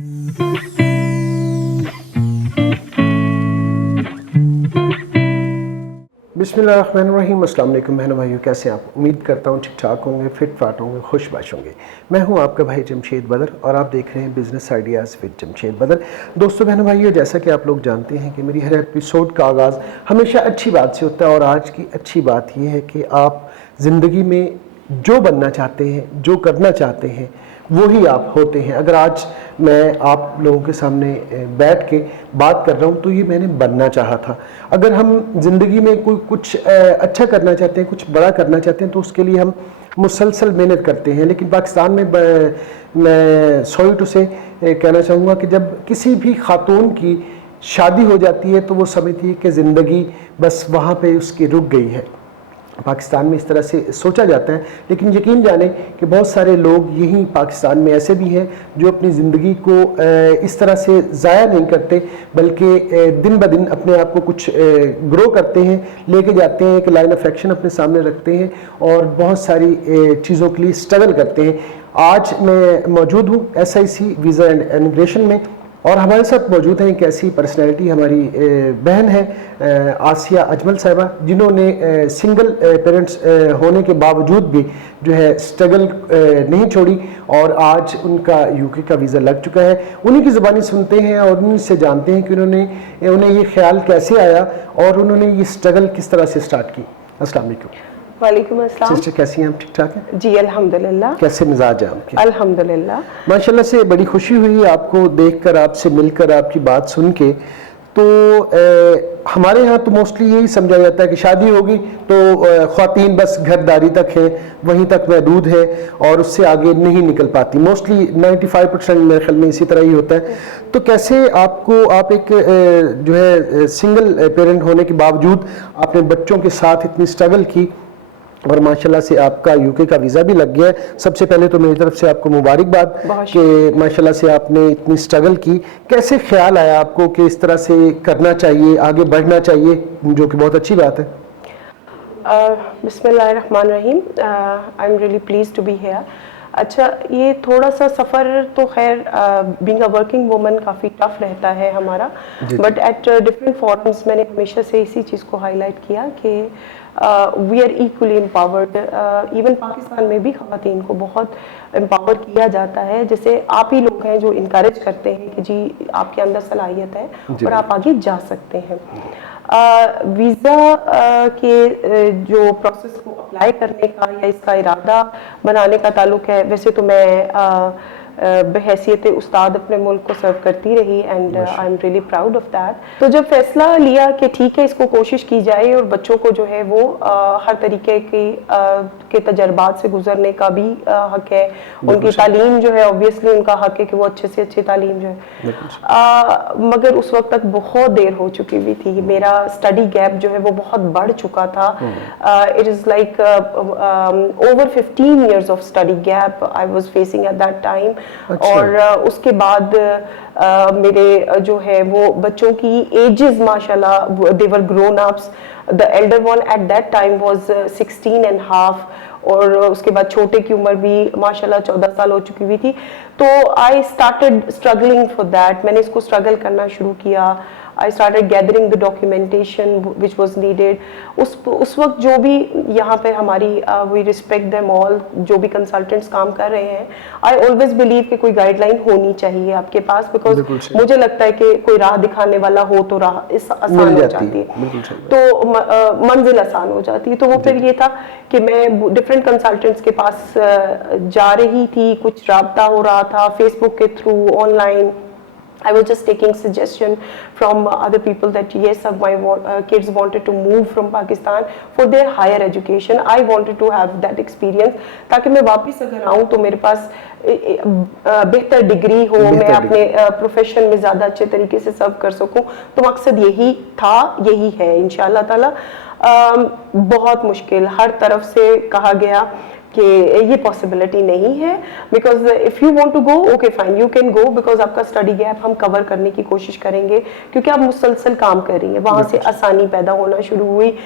बिस्मिल्लाहिर्रहमानिर्रहीम। अस्सलाम वालेकुम बहनों भाइयों, कैसे हैं आप? उम्मीद करता हूँ ठीक ठाक होंगे, फिट फाट होंगे, खुशबाश होंगे। मैं हूँ आपका भाई जमशेद बदर और आप देख रहे हैं बिज़नेस आइडियाज़ विद जमशेद बदर। दोस्तों बहनों भाइयों, जैसा कि आप लोग जानते हैं कि मेरी हर एपिसोड का आगाज़ हमेशा अच्छी बात से होता है और आज की अच्छी बात यह है कि आप ज़िंदगी में जो बनना चाहते हैं, जो करना चाहते हैं, वो ही आप होते हैं। अगर आज मैं आप लोगों के सामने बैठ के बात कर रहा हूँ तो ये मैंने बनना चाहा था। अगर हम ज़िंदगी में कोई कुछ अच्छा करना चाहते हैं, कुछ बड़ा करना चाहते हैं तो उसके लिए हम मुसलसल मेहनत करते हैं। लेकिन पाकिस्तान में मैं सॉरी टू से कहना चाहूँगा कि जब किसी भी खातून की शादी हो जाती है तो वो समझती है कि ज़िंदगी बस वहाँ पे उसकी रुक गई है। पाकिस्तान में इस तरह से सोचा जाता है, लेकिन यकीन जाने कि बहुत सारे लोग यहीं पाकिस्तान में ऐसे भी हैं जो अपनी ज़िंदगी को इस तरह से ज़ाया नहीं करते, बल्कि दिन ब दिन अपने आप को कुछ ग्रो करते हैं, लेके जाते हैं, एक लाइन ऑफ एक्शन अपने सामने रखते हैं और बहुत सारी चीज़ों के लिए स्ट्रगल करते हैं। आज मैं मौजूद हूँ SIC वीज़ा एंड इमिग्रेशन में और हमारे साथ मौजूद हैं एक ऐसी पर्सनैलिटी, हमारी बहन है आसिया अजमल साहिबा, जिन्होंने सिंगल पेरेंट्स होने के बावजूद भी जो है स्ट्रगल नहीं छोड़ी और आज उनका UK का वीज़ा लग चुका है। उन्हीं की ज़ुबानी सुनते हैं और उन्हीं से जानते हैं कि उन्हें ये ख्याल कैसे आया और उन्होंने ये स्ट्रगल किस तरह से स्टार्ट की। अस्सलाम वालेकुम। वालेकुम अस्सलाम। सिस्टर कैसी हैं आप? ठीक ठाक हैं जी अल्हम्दुलिल्लाह। कैसे मिजाज है आपके? अल्हम्दुलिल्लाह। माशाल्लाह से बड़ी खुशी हुई आपको देखकर, आपसे मिलकर, आपकी बात सुन के। तो हमारे यहाँ तो मोस्टली यही समझा जाता है कि शादी होगी तो ख़वातीन बस घरदारी तक है, वहीं तक महदूद है और उससे आगे नहीं निकल पाती। मोस्टली 95% मेरे ख्याल में इसी तरह ही होता है। तो कैसे आप एक जो है सिंगल पेरेंट होने के बावजूद आपने बच्चों के साथ इतनी स्ट्रगल की और माशाल्लाह से आपका UK का वीज़ा भी लग गया है। सबसे पहले तो मेरी तरफ से आपको मुबारकबाद कि माशाल्लाह से आपने इतनी स्ट्रगल की। कैसे ख्याल आया आपको कि इस तरह से करना चाहिए, आगे बढ़ना चाहिए, जो कि बहुत अच्छी बात है? बिस्मिल्लाहिर्रहमानिर्रहीम। I am really pleased to be here. अच्छा, ये थोड़ा सा सफ़र तो खैर बीइंग अ वर्किंग वुमन काफ़ी टफ रहता है हमारा, बट एट डिफरेंट फॉरम्स मैंने हमेशा से इसी चीज़ को हाईलाइट किया कि we are equally empowered. Even Pakistan में भी ख़वातीन को बहुत एम्पावर किया जाता है। जैसे आप ही लोग हैं जो इनकरेज करते हैं कि जी आपके अंदर सलाहियत है और आप आगे जा सकते हैं। वीज़ा के जो प्रोसेस को अप्लाई करने का या इसका इरादा बनाने का ताल्लुक है, वैसे तो मैं बहैसियत उस्ताद अपने मुल्क को सर्व करती रही and I am really proud of that. तो जब फैसला लिया कि ठीक है इसको कोशिश की जाए और बच्चों को जो है वो हर तरीके के तजर्बात से गुजरने का भी हक है, उनकी तालीम जो है ऑब्वियसली उनका हक है कि वो अच्छे से अच्छी तालीम जो है, मगर उस वक्त तक बहुत देर हो चुकी हुई थी। मेरा स्टडी गैप जो है वो बहुत बढ़ चुका था। It is like over 15 years of study gap I was facing at that time. और उसके बाद मेरे जो है वो बच्चों की एजेस माशाल्लाह they were grown ups. The elder one at that time was 16 and half और उसके बाद छोटे की उम्र भी माशाल्लाह 14 साल हो चुकी हुई थी। तो I started struggling for that. मैंने इसको स्ट्रगल करना शुरू किया। I started gathering the documentation which was needed. उस वक्त जो भी यहाँ पे हमारी वी रिस्पेक्ट देम ऑल, जो भी कंसल्टेंट्स काम कर रहे हैं, आई ऑलवेज बिलीव कि कोई गाइडलाइन होनी चाहिए आपके पास, बिकॉज मुझे लगता है कि कोई राह दिखाने वाला हो तो राह आसान हो जाती है, तो मंजिल आसान हो जाती है। तो वो फिर ये था कि मैं डिफरेंट कंसल्टेंट्स के पास जा रही थी, कुछ राब्ता हो रहा था फेसबुक के through, online. I was just taking suggestion from other people that yes, my kids wanted to move from Pakistan for their higher education. I wanted to have that experience ताकि मैं वापस अगर आऊँ तो मेरे पास बेहतर डिग्री हो, मैं अपने प्रोफेशन में ज़्यादा अच्छे तरीके से सर्व कर सकूँ। तो मकसद यही था, यही है इंशाअल्लाह ताला। बहुत मुश्किल, हर तरफ से कहा गया कि ये पॉसिबिलिटी नहीं है, because if you want to go okay fine you can go, because आपका स्टडी गैप हम कवर करने की कोशिश करेंगे, क्योंकि आप मुसलसल काम कर रही हैं, वहाँ से आसानी पैदा होना शुरू हुई।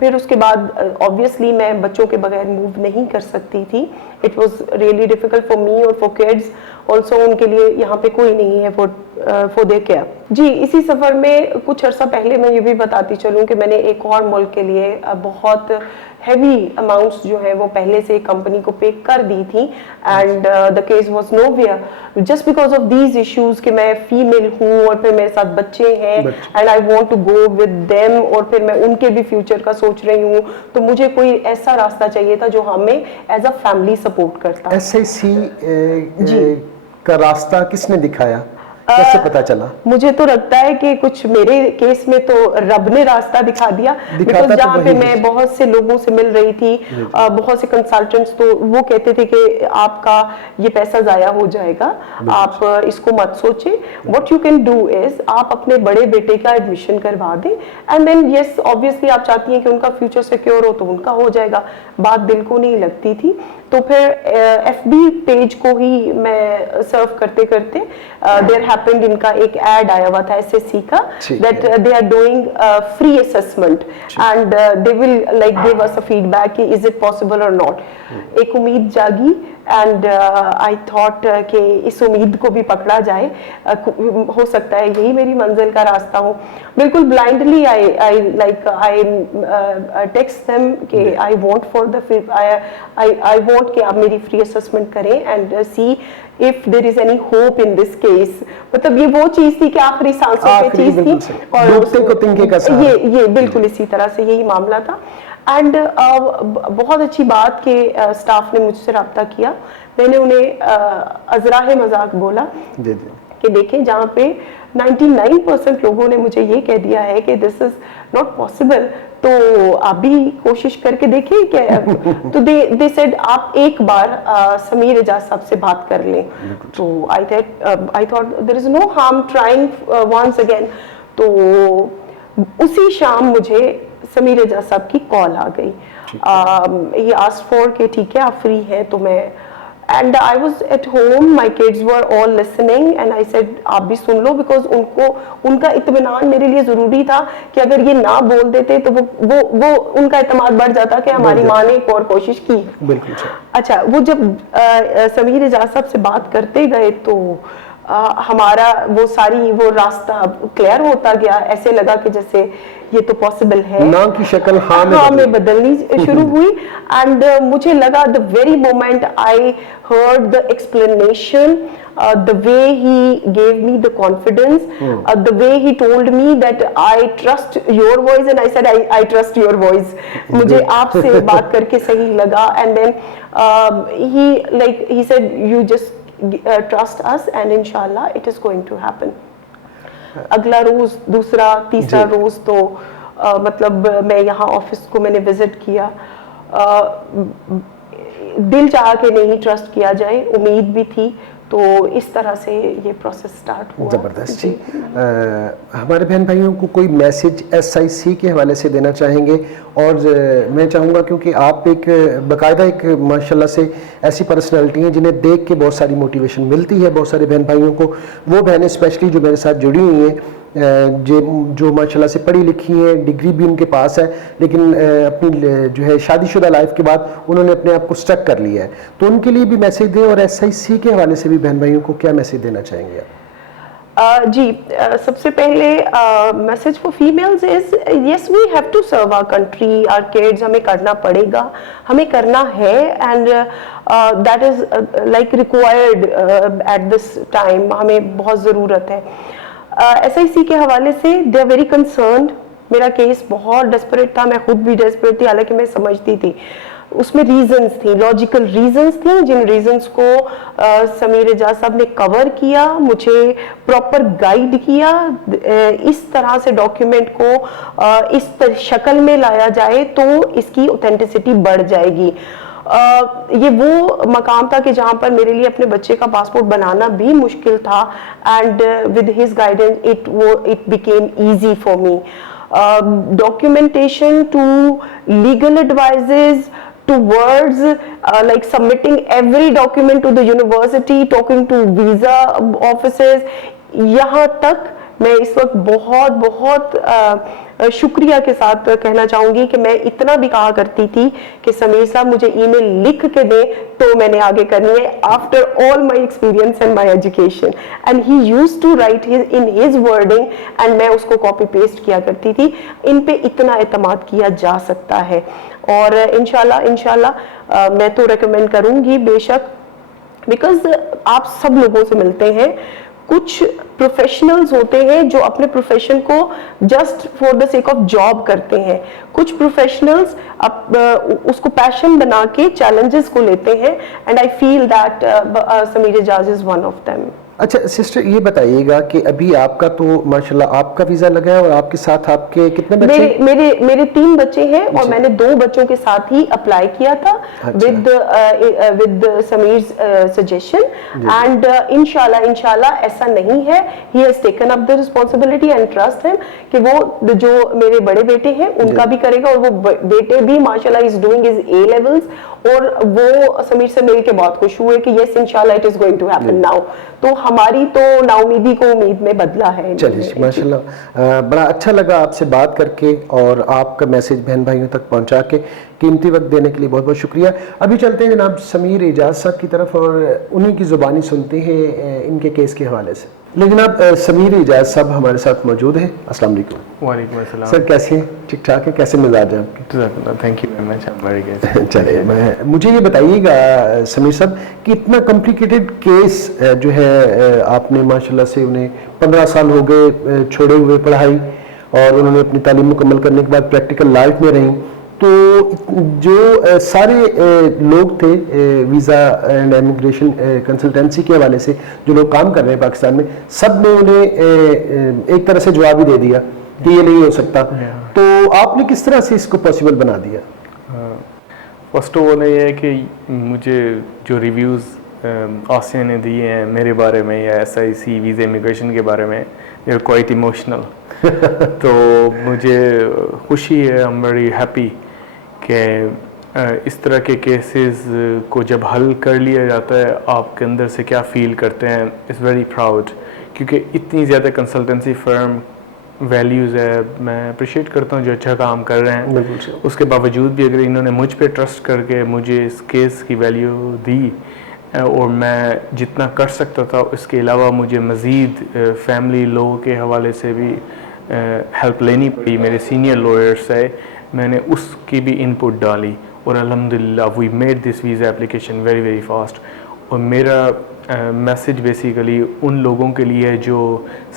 फिर उसके बाद ऑब्वियसली मैं बच्चों के बगैर मूव नहीं कर सकती थी, it was really difficult for me और फॉर किड्स ऑल्सो, उनके लिए यहाँ पे कोई नहीं है फॉर देयर केयर। जी, इसी सफ़र में कुछ अर्सा पहले मैं ये भी बताती चलूँ कि मैंने एक और मुल्क के लिए बहुत हैवी अमाउंट्स जो है वो पहले से कंपनी को पे कर दी थी, and the case was nowhere just because of these issues कि मैं फीमेल हूँ और फिर मेरे साथ बच्चे हैं and I want to go with them, और फिर मैं उनके भी फ्यूचर का सोच रही हूँ, तो मुझे कोई ऐसा रास्ता चाहिए था जो हमें एज अ फैमिली सपोर्ट करता। SIC का रास्ता किसने दिखाया, कैसे पता चला? मुझे तो लगता है कि कुछ मेरे केस में तो रब ने रास्ता दिखा दिया, बिकॉज जहाँ पे मैं बहुत से लोगों से मिल रही थी, बहुत से कंसल्टेंट्स, तो वो कहते थे कि आपका ये पैसा जाया हो जाएगा, आप इसको मत सोचें, what you can do is आप अपने बड़े बेटे का एडमिशन करवा दें, एंड देन यस ऑब्वियसली आप चाहती हैं कि उनका फ्यूचर सिक्योर हो तो उनका हो जाएगा। बात दिल को नहीं लगती थी, तो फिर FB पेज को ही मैं सर्व करते करते देयर हैपेंड, इनका एक ऐड आया हुआ था SSC का, that they are doing free assessment and they will like give us a feedback कि इज इट पॉसिबल और नॉट। एक उम्मीद जागी एंड आई थॉट कि इस उम्मीद को भी पकड़ा जाए, हो सकता है यही मेरी मंजिल का रास्ता हो। बिल्कुल ब्लाइंडली आई टेक्स्ट देम कि I want for the I want कि आप मेरी फ्री असेसमेंट करें and see if there is any hope in this case. मतलब ये वो चीज थी कि आखिरी सांसों पे चीज थी, और डूबते को तिनके का सहारा। ये बिल्कुल इसी तरह से यही मामला था। एंड बहुत अच्छी बात कि स्टाफ ने मुझसे रब्ता किया, मैंने उन्हें अजराह मजाक बोला कि देखें जहाँ पे 99% लोगों ने मुझे ये कह दिया है कि दिस इज नॉट पॉसिबल, तो आप भी कोशिश करके देखिए क्या। तो दे सेड आप एक बार समीर एजाज साहब से बात कर लें, तो I thought there is no harm trying once again. तो उसी शाम मुझे समीर एजाज साहब की कॉल आ गई, ही आस्क्ड फॉर कि ठीक है आप फ्री हैं, तो मैं and I was at home, my kids were all listening and I said आप भी सुन लो, बिकॉज उनका इत्मीनान मेरे लिए जरूरी था कि अगर ये ना बोल देते तो वो उनका इत्मीनान बढ़ जाता कि हमारी माँ ने एक और कोशिश की। बिल्कुल। अच्छा, वो जब समीर एजाज साहब से बात करते गए तो हमारा वो रास्ता क्लियर होता गया, ऐसे लगा कि जैसे ये तो पॉसिबल है, ना की शक्ल हाँ में बदलनी शुरू हुई। एंड मुझे लगा the very moment I heard the explanation, the way he gave me the confidence, the way he told me that I trust your voice, and I said I trust your voice. मुझे आपसे बात करके सही लगा, and then he said you just trust us and inshallah it is going to happen. अगला रोज, दूसरा, तीसरा रोज तो मतलब मैं यहाँ ऑफिस को मैंने विजिट किया, दिल चाहा कि नहीं ट्रस्ट किया जाए, उम्मीद भी थी, तो इस तरह से ये प्रोसेस स्टार्ट हुआ। ज़बरदस्त जी। हमारे बहन भाइयों को कोई मैसेज SIC के हवाले से देना चाहेंगे? और मैं चाहूँगा क्योंकि आप एक बाकायदा एक माशाल्लाह से ऐसी पर्सनालिटी हैं जिन्हें देख के बहुत सारी मोटिवेशन मिलती है बहुत सारे बहन भाइयों को, वो बहनें स्पेशली जो मेरे साथ जुड़ी हुई हैं, जो माशाल्लाह से पढ़ी लिखी हैं, डिग्री भी उनके पास है, लेकिन अपनी जो है शादीशुदा लाइफ के बाद उन्होंने अपने आप को स्टक कर लिया है, तो उनके लिए भी मैसेज दें, और SIC के हवाले से भी बहन भाइयों को क्या मैसेज देना चाहेंगे आप? जी, सबसे पहले message for females is yes we have to serve our country, our kids, हमें करना पड़ेगा, हमें करना है, and that is like required at this time, हमें बहुत ज़रूरत है। SIC के हवाले से दे आर वेरी कंसर्न्ड, मेरा केस बहुत डेस्परेट था, मैं खुद भी डेस्परेट थी, हालांकि मैं समझती थी उसमें रीजंस थी, लॉजिकल रीजंस थी, जिन रीजंस को समीर एजाज साहब ने कवर किया, मुझे प्रॉपर गाइड किया, इस तरह से डॉक्यूमेंट को इस शक्ल में लाया जाए तो इसकी ऑथेंटिसिटी बढ़ जाएगी। ये वो मकाम था कि जहाँ पर मेरे लिए अपने बच्चे का पासपोर्ट बनाना भी मुश्किल था, and with his guidance it became easy for me. Documentation to legal advises towards like submitting every document to the university, talking to visa offices, यहाँ तक मैं इस वक्त बहुत बहुत शुक्रिया के साथ कहना चाहूंगी कि मैं इतना भी कहा करती थी कि समीर साहब मुझे ईमेल लिख के दें तो मैंने आगे करनी है, after all my experience and my education, and he used to write in his wording and मैं उसको कॉपी पेस्ट किया करती थी। इन पे इतना एतमाद किया जा सकता है और इंशाल्लाह मैं तो रेकमेंड करूंगी बेशक, बिकॉज आप सब लोगों से मिलते हैं। कुछ प्रोफेशनल्स होते हैं जो अपने प्रोफेशन को just for the sake of job करते हैं, कुछ प्रोफेशनल्स उसको पैशन बना के चैलेंजेस को लेते हैं, and I feel that Sameer Ejaz is one of them. अच्छा सिस्टर, ये बताइएगा कि अभी आपका तो माशाल्लाह आपका वीज़ा लगा है और आपके साथ आपके कितने बच्चे? मेरे 3 बच्चे हैं और मैंने 2 बच्चों के साथ ही अप्लाई किया था विद समीर सजेशन, एंड इंशाल्लाह ऐसा नहीं है, he has taken up the responsibility and trust him कि वो जो मेरे बड़े बेटे हैं उनका भी करेगा, और वो बेटे भी माशाल्लाह is doing his A levels, और वो समीर से मिल के बहुत खुश हुए कि यस इंशाल्लाह it is going to happen now. तो हमारी तो नाउमीदी को उम्मीद में बदला है। चलिए माशाल्लाह, बड़ा अच्छा लगा आपसे बात करके और आपका मैसेज बहन भाइयों तक पहुंचा के कीमती वक्त देने के लिए बहुत बहुत शुक्रिया। अभी चलते हैं जनाब समीर एजाज साहब की तरफ और उन्हीं की ज़ुबानी सुनते हैं इनके केस के हवाले से। लेकिन जनाब समीर एजाज साहब हमारे साथ मौजूद हैं। अस्सलाम वालेकुम। वालेकुम अस्सलाम। सर कैसे हैं? ठीक ठाक है? कैसे मिजाज हैं आपके? Thank you very much, I am very good. चलिए मुझे ये बताइएगा समीर साहब कि इतना कॉम्प्लिकेटेड केस जो है आपने माशाल्लाह से उन्हें 15 साल हो गए छोड़े हुए पढ़ाई और उन्होंने अपनी तालीम मुकम्मल करने के बाद प्रैक्टिकल लाइफ में रहीं, तो जो सारे लोग थे वीज़ा एंड इमिग्रेशन कंसल्टेंसी के हवाले से जो लोग काम कर रहे हैं पाकिस्तान में, सब ने उन्हें एक तरह से जवाब ही दे दिया कि ये नहीं हो सकता, तो आपने किस तरह से इसको पॉसिबल बना दिया? फर्स्ट ऑफ ऑल ये है कि मुझे जो रिव्यूज़ आसिया ने दिए हैं मेरे बारे में या SIC वीज़ा इमिग्रेशन के बारे में, दे आर क्वाइट इमोशनल। तो मुझे खुशी है, आई एम वेरी हैप्पी कि इस तरह के केसेस को जब हल कर लिया जाता है आपके अंदर से क्या फ़ील करते हैं, इज़ वेरी प्राउड, क्योंकि इतनी ज़्यादा कंसल्टेंसी फर्म वैल्यूज़ है, मैं अप्रिशिएट करता हूँ जो अच्छा काम कर रहे हैं, उसके बावजूद भी अगर इन्होंने मुझ पे ट्रस्ट करके मुझे इस केस की वैल्यू दी और मैं जितना कर सकता था उसके अलावा मुझे मज़ीद फैमिली लॉ के हवाले से भी हेल्प लेनी पड़ी, मेरे सीनियर लॉयर से मैंने उसकी भी इनपुट डाली और अल्हम्दुलिल्लाह we made this visa application very very fast. और मेरा मैसेज बेसिकली उन लोगों के लिए जो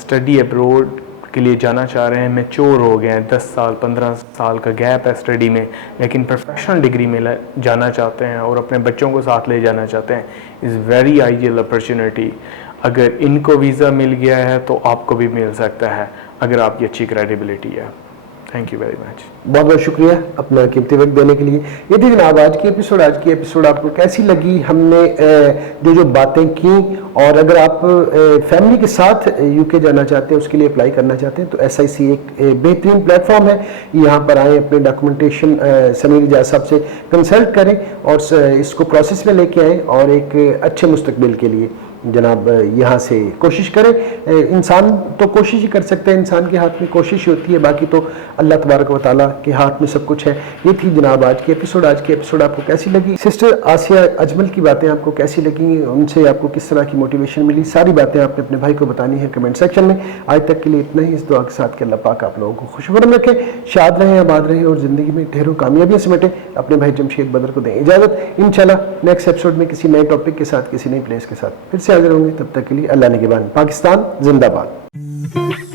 स्टडी अब्रॉड के लिए जाना चाह रहे हैं, मैच्योर हो गए हैं, 10 साल 15 साल का गैप है स्टडी में, लेकिन प्रोफेशनल डिग्री में जाना चाहते हैं और अपने बच्चों को साथ ले जाना चाहते हैं, इज़ वेरी आइडियल अपॉर्चुनिटी। अगर इनको वीज़ा मिल गया है तो आपको भी मिल सकता है अगर आपकी अच्छी क्रेडिबिलिटी है। Thank you very much. बहुत बहुत शुक्रिया अपना कीमती वक्त देने के लिए। ये थी जनाब आज की एपिसोड आपको कैसी लगी, हमने जो बातें की, और अगर आप फैमिली के साथ UK जाना चाहते हैं, उसके लिए अप्लाई करना चाहते हैं, तो SIC एक बेहतरीन प्लेटफॉर्म है। यहाँ पर आएँ, अपने डॉक्यूमेंटेशन समीर एजाज साहब से कंसल्ट करें और इसको प्रोसेस में लेके आएँ और एक अच्छे मुस्तकबिल के लिए जनाब यहाँ से कोशिश करें। इंसान तो कोशिश ही कर सकते हैं, इंसान के हाथ में कोशिश होती है, बाकी तो अल्लाह तबारक व तआला के हाथ में सब कुछ है। ये थी जनाब आज की एपिसोड आपको कैसी लगी? सिस्टर आसिया अजमल की बातें आपको कैसी लगी, उनसे आपको किस तरह की मोटिवेशन मिली, सारी बातें आपने अपने भाई को बतानी है कमेंट सेक्शन में। आज तक के लिए इतना ही, इस दुआ के साथ कि अल्लाह पाक आप लोगों को खुशबरम रखे, शाद रहें, आबाद रहें और ज़िंदगी में ढेरों कामयाबियाँ समेटे। अपने भाई जमशेद बदर को दें इजाज़त। इंशाल्लाह नेक्स्ट एपिसोड में किसी नए टॉपिक के साथ, किसी नई प्लेस के साथ फिर से हाजिर होंगे। तब तक के लिए अल्लाह निगहबान। पाकिस्तान जिंदाबाद।